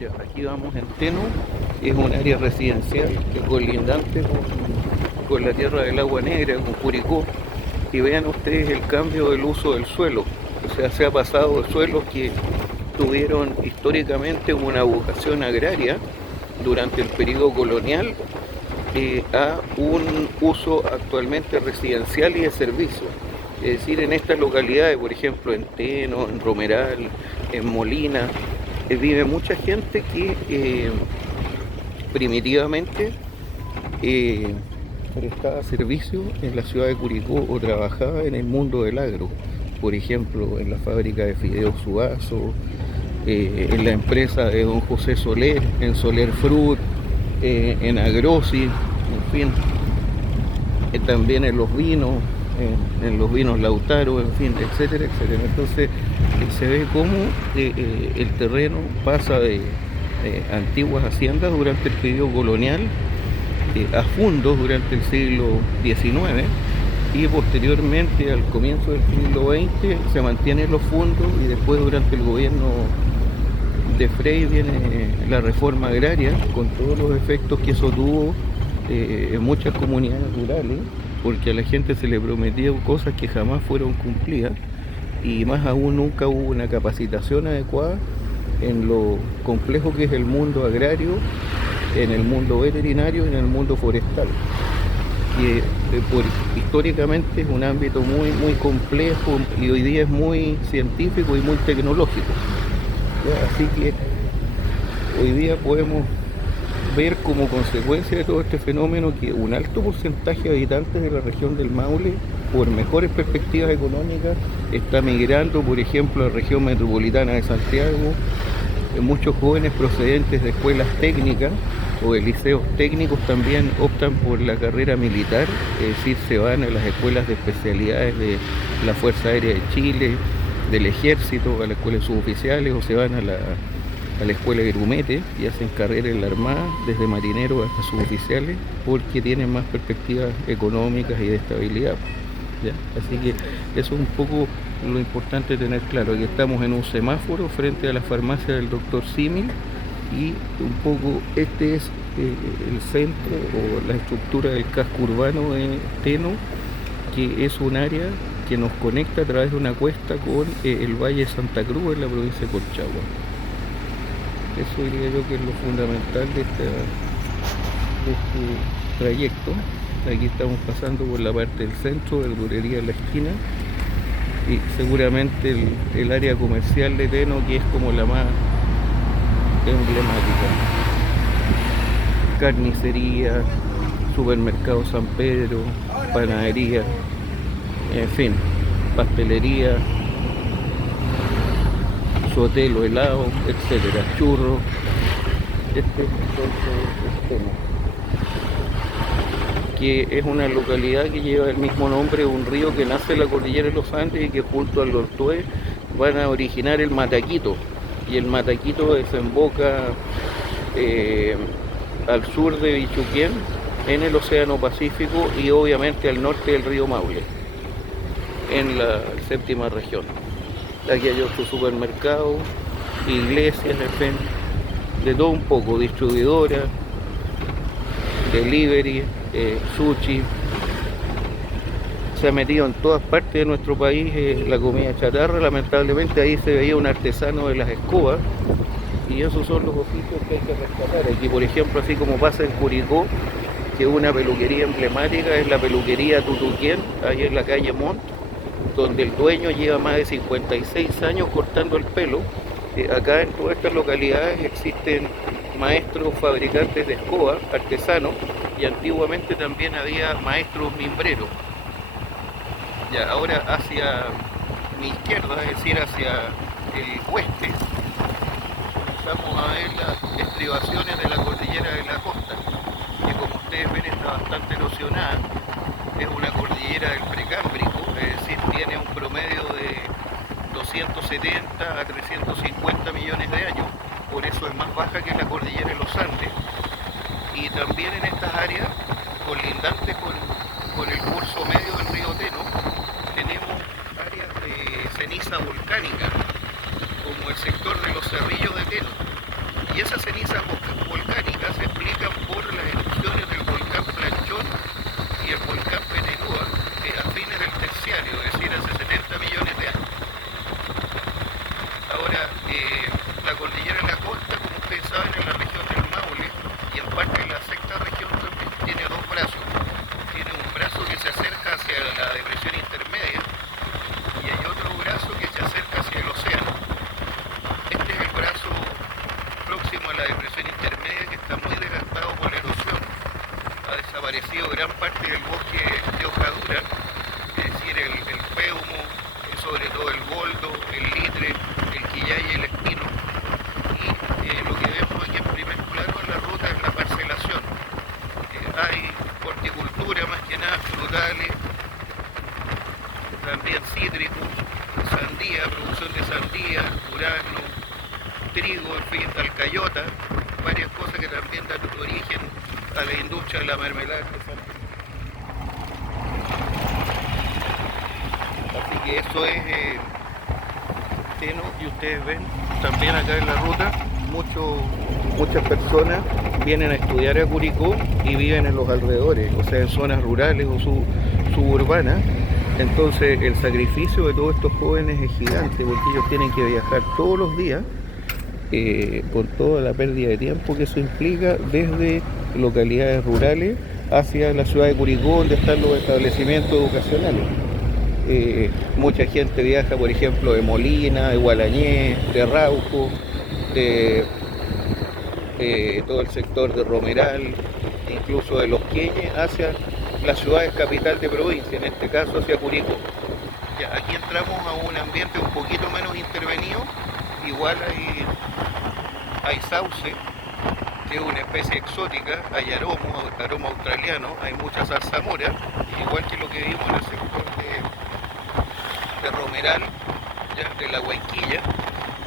Ya, aquí vamos en Teno, es un área residencial que colindante con la tierra del Agua Negra, con Curicó, y vean ustedes el cambio del uso del suelo. O sea, se ha pasado de suelos que tuvieron históricamente una vocación agraria durante el periodo colonial a un uso actualmente residencial y de servicio. Es decir, en estas localidades, por ejemplo, en Teno, en Romeral, en Molina, vive mucha gente que primitivamente eh, prestaba servicio en la ciudad de Curicó o trabajaba en el mundo del agro, por ejemplo, en la fábrica de fideos Suazo, en la empresa de don José Soler, en Soler Fruit, en Agrosi, en fin, también en los vinos, en los vinos Lautaro, en fin, etcétera, etcétera. Entonces se ve cómo el terreno pasa de antiguas haciendas durante el periodo colonial a fundos durante el siglo XIX y posteriormente al comienzo del siglo XX se mantienen los fondos y después durante el gobierno de Frey viene la reforma agraria con todos los efectos que eso tuvo en muchas comunidades rurales, porque a la gente se le prometieron cosas que jamás fueron cumplidas y más aún nunca hubo una capacitación adecuada en lo complejo que es el mundo agrario, en el mundo veterinario y en el mundo forestal. Que históricamente es un ámbito muy complejo y hoy día es muy científico y muy tecnológico. Así que hoy día podemos ver como consecuencia de todo este fenómeno que un alto porcentaje de habitantes de la región del Maule, por mejores perspectivas económicas, está migrando, por ejemplo, a la región metropolitana de Santiago. Muchos jóvenes procedentes de escuelas técnicas o de liceos técnicos también optan por la carrera militar, es decir, se van a las escuelas de especialidades de la Fuerza Aérea de Chile, del Ejército, a la escuela de suboficiales, o se van a la escuela de grumete y hacen carrera en la Armada, desde marineros hasta suboficiales, porque tienen más perspectivas económicas y de estabilidad. ¿Ya? Así que eso es un poco lo importante tener claro, que estamos en un semáforo frente a la farmacia del doctor Simil y un poco este es el centro o la estructura del casco urbano de Teno, que es un área que nos conecta a través de una cuesta con el Valle de Santa Cruz en la provincia de Colchagua. Eso diría yo que es lo fundamental de este trayecto. Aquí estamos pasando por la parte del centro, verdulería en la esquina, y seguramente el área comercial de Teno, que es como la más emblemática. Carnicería, supermercado San Pedro, panadería, en fin, pastelería, sotelo, helado, etcétera, churros. Este es el tema, que es una localidad que lleva el mismo nombre de un río que nace en la cordillera de los Andes y que junto al Ortué van a originar el Mataquito. Y el Mataquito desemboca eh, al sur de Bichuquén, en el Océano Pacífico y obviamente al norte del río Maule, en la séptima región. Aquí hay otros supermercados, iglesias, en fin, de todo un poco, distribuidora, delivery, sushi. Se ha metido en todas partes de nuestro país la comida chatarra. Lamentablemente ahí se veía un artesano de las escobas y esos son los oficios que hay que rescatar. Aquí, por ejemplo, así como pasa en Curicó, que una peluquería emblemática es la peluquería Tutuquén, ahí en la calle Montt, donde el dueño lleva más de 56 años cortando el pelo. Acá en todas estas localidades existen maestros fabricantes de escoba, artesanos, y antiguamente también había maestros mimbreros. Ya, ahora hacia mi izquierda, es decir, hacia el oeste, vamos a ver las estribaciones de la cordillera de la costa, que como ustedes ven está bastante erosionada. Es una cordillera del Precámbrico, es decir, tiene un promedio de 270 a 350 millones de años, por eso es más baja que la cordillera de los Andes. Y también en estas áreas, colindantes con el curso medio del río Teno, tenemos áreas de ceniza volcánica, como el sector de los Cerrillos de Teno. Y esas cenizas volcánicas se explican por las erupciones del volcán Planchón y el volcán Peterúa a fines del terciario, es decir, hace 70 millones de años. Ahora, la cordillera de la costa, como ustedes saben, en la región del Maule y en parte de la sexta región también tiene dos brazos. Tiene un brazo que se acerca hacia la depresión intermedia y hay otro brazo que se acerca hacia el océano. Este es el brazo próximo a la depresión intermedia, que está muy desgastado por la erosión. Ha desaparecido gran parte del bosque de hoja dura, es decir, el péumo, sobre todo el boldo, el litre, el quillay y el espino. Y lo que vemos aquí en primer plano en la ruta es la parcelación. Hay horticultura, más que nada frutales, también cítricos, sandía, producción de sandía, durazno, trigo, en fin, alcayota, varias cosas que también dan origen a la industria de la mermelada artesanal. Así que eso es Teno, y ustedes ven también acá en la ruta muchas personas vienen a estudiar a Curicó y viven en los alrededores, o sea, en zonas rurales o suburbanas. Entonces el sacrificio de todos estos jóvenes es gigante, porque ellos tienen que viajar todos los días, con toda la pérdida de tiempo que eso implica, desde localidades rurales hacia la ciudad de Curicó, donde están los establecimientos educacionales. Mucha gente viaja, por ejemplo, de Molina, de Gualañé, de Rauco, de todo el sector de Romeral, incluso de Los Queñes, hacia las ciudades capital de provincia, en este caso hacia Curicó. Ya, aquí entramos a un ambiente un poquito menos intervenido. Igual hay sauce, que es una especie exótica, hay aroma australiano, hay mucha zarzamora, igual que lo que vimos en el sector de Romeral, ya, de la Huayquilla.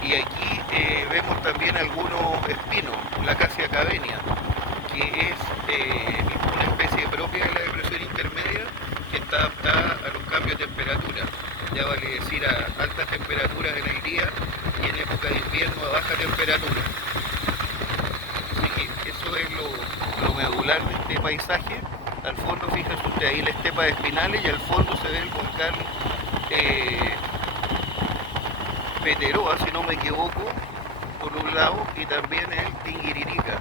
Y aquí vemos también algunos espinos, la Acacia cavenia, que es una especie propia de la depresión intermedia, que está adaptada a los cambios de temperatura. Ya vale decir, a altas temperaturas en el día y en época de invierno a baja temperatura. Así que eso es lo medular de este paisaje. Al fondo, fíjense usted, ahí la estepa de Espinales, y al fondo se ve el volcán Peterúa, si no me equivoco, por un lado, y también el Tinguiririca.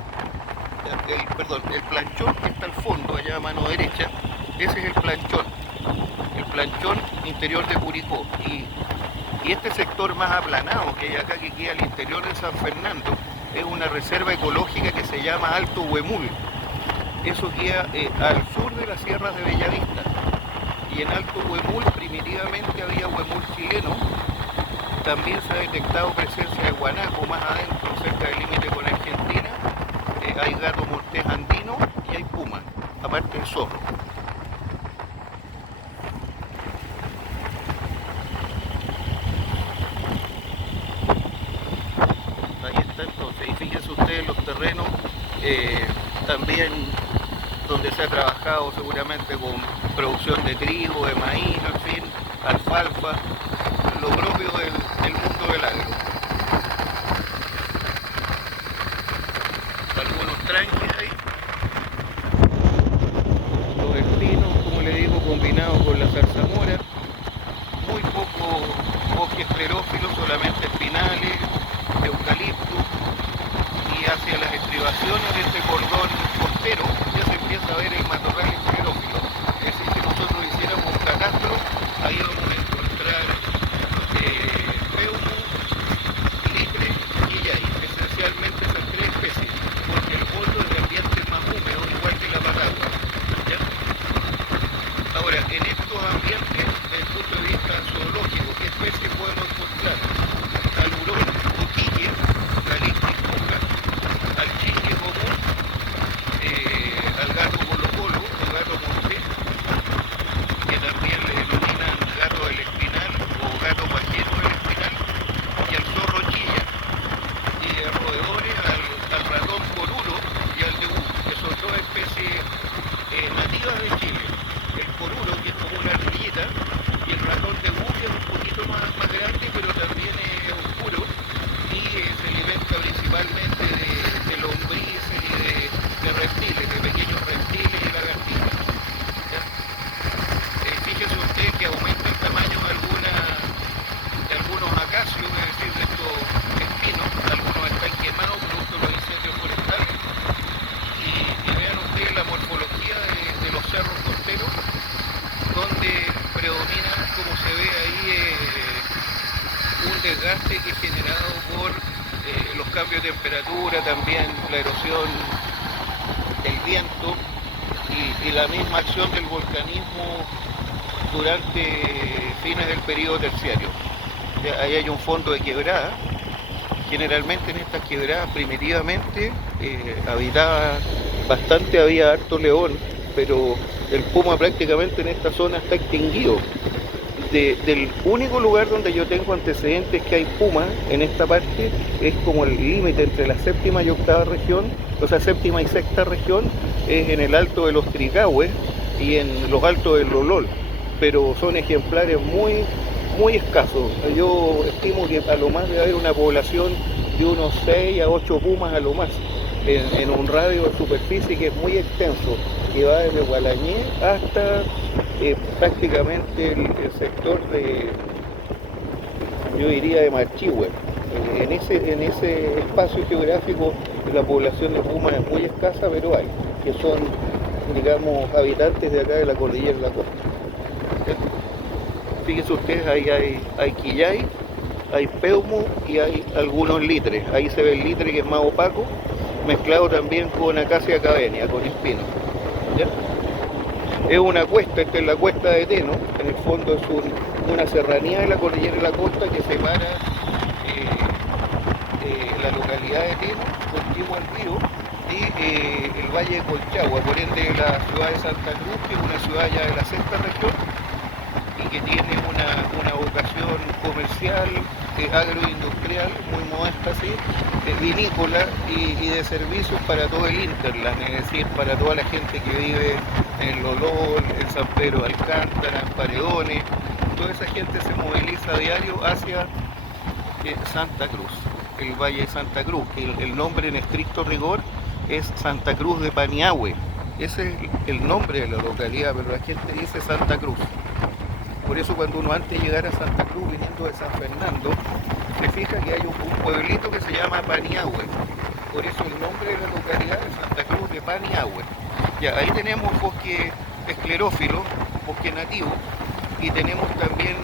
El Planchón, que está al fondo, allá a mano derecha, ese es el planchón interior de Curicó. Y este sector más aplanado que hay acá, que queda al interior de San Fernando, es una reserva ecológica que se llama Alto Huemul. Eso queda al sur de las sierras de Bellavista. Y en Alto Huemul primitivamente había huemul chileno. También se ha detectado presencia de guanaco más adentro, cerca del límite con Argentina. Hay gato montés andino y hay puma, aparte del zorro. Ahí está entonces, y fíjense ustedes los terrenos también donde se ha trabajado seguramente con producción de trigo, de maíz, en fin, alfalfa, lo propio del mundo del agro. Algunos tranques ahí, los espinos, como le digo, combinados con la zarzamora, muy poco bosque esclerófilo, solamente espinales, eucalipto, y hacia las estribaciones de este cordón costero ya se empieza a ver el matorral esclerófilo. Es decir, si nosotros hiciéramos un catastro, ahí vamos a encontrar péumo, litre y quillay, esencialmente esas tres especies, porque el boldo es de ambientes más húmedos, igual que la patagua, ¿ya? Ahora, en estos ambientes, desde el punto de vista zoológico, ¿qué especies podemos encontrar? Al hurón, uquique, galistris coca, al chingue común, al gato colo colo, o gato temperatura también, la erosión, el viento y la misma acción del volcanismo durante fines del periodo terciario. Ahí hay un fondo de quebrada. Generalmente en estas quebradas primitivamente habitaba bastante, había harto león, pero el puma prácticamente en esta zona está extinguido. Del único lugar donde yo tengo antecedentes que hay puma en esta parte es como el límite entre la séptima y octava región, o sea, séptima y sexta región, es en el alto de los Tricahues y en los altos del Lolol, pero son ejemplares muy escasos. Yo estimo que a lo más debe haber una población de unos 6 a 8 pumas a lo más, en un radio de superficie que es muy extenso, que va desde Gualañé hasta prácticamente el sector de, yo diría, de Marchihue. En ese espacio geográfico la población de pumas es muy escasa, pero hay, que son, digamos, habitantes de acá de la cordillera de la costa. Fíjense ustedes, ahí hay quillay, hay peumo y hay algunos litres. Ahí se ve el litre que es más opaco, mezclado también con acacia cavenia, con espino. ¿Ya? Es una cuesta, esta es la cuesta de Teno, en el fondo es una serranía de la cordillera de la costa que separa la localidad de Teno, contigua al río, y el valle de Colchagua, por ende la ciudad de Santa Cruz, que es una ciudad ya de la sexta región, y que tiene una vocación comercial, agroindustrial, muy modesta, así, vinícola y de servicios para todo el hinterland, es decir, para toda la gente que vive en Lolol, en San Pedro de Alcántara, en Paredones. Toda esa gente se moviliza a diario hacia Santa Cruz, el Valle de Santa Cruz, que el nombre en estricto rigor es Santa Cruz de Paniahue. Ese es el nombre de la localidad, pero la gente dice Santa Cruz. Por eso cuando uno antes de llegar a Santa Cruz viniendo de San Fernando, se fija que hay un pueblito que se llama Paniahue. Por eso el nombre de la localidad es Santa Cruz de Paniahue. Ya, ahí tenemos bosque esclerófilo, bosque nativo, y tenemos también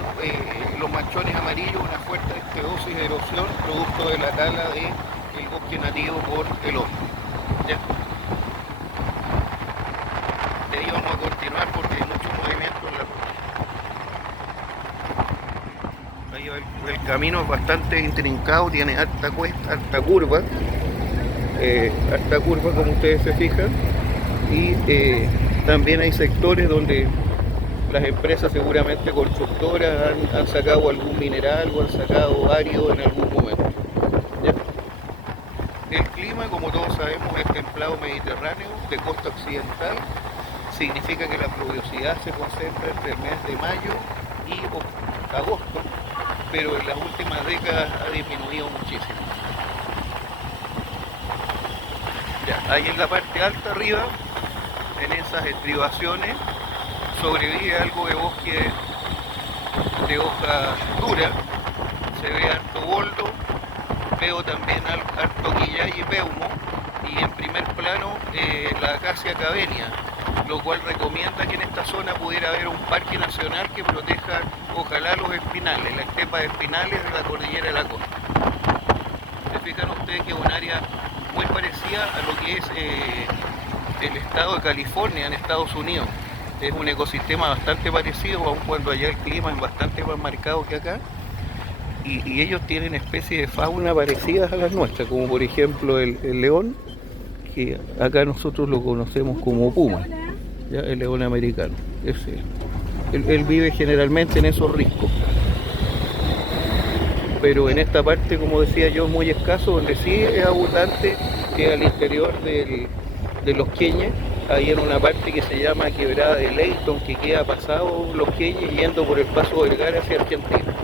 los manchones amarillos, una fuerte dosis de erosión producto de la tala del bosque nativo por el hombre. ¿Ya? De ahí vamos a continuar porque hay mucho movimiento en la ruta. Ahí el camino es bastante intrincado, tiene alta cuesta, alta curva como ustedes se fijan, y también hay sectores donde las empresas seguramente constructoras han sacado algún mineral o han sacado árido en algún momento. ¿Ya? El clima, como todos sabemos, es templado mediterráneo de costa occidental. Significa que la pluviosidad se concentra entre el mes de mayo y agosto, pero en las últimas décadas ha disminuido muchísimo. Ya, ahí en la parte alta arriba, en esas estribaciones, sobrevive algo de bosque de hoja dura, se ve harto boldo, veo también harto quillay y peumo, y en primer plano la acacia cavenia, lo cual recomienda que en esta zona pudiera haber un parque nacional que proteja, ojalá, los espinales, las estepas espinales de la cordillera de la costa. Se fijan ustedes que es un área muy parecida a lo que es el estado de California en Estados Unidos. Es un ecosistema bastante parecido, aun cuando allá el clima es bastante más marcado que acá. Y ellos tienen especies de fauna parecidas a las nuestras, como por ejemplo el león, que acá nosotros lo conocemos como puma, ¿ya? El león americano. Él vive generalmente en esos riscos. Pero en esta parte, como decía yo, muy escaso, donde sí es abundante, es al interior de Los Queñes, ahí en una parte que se llama Quebrada de Leighton, que queda pasado Los Queñes yendo por el Paso Vergara hacia Argentina.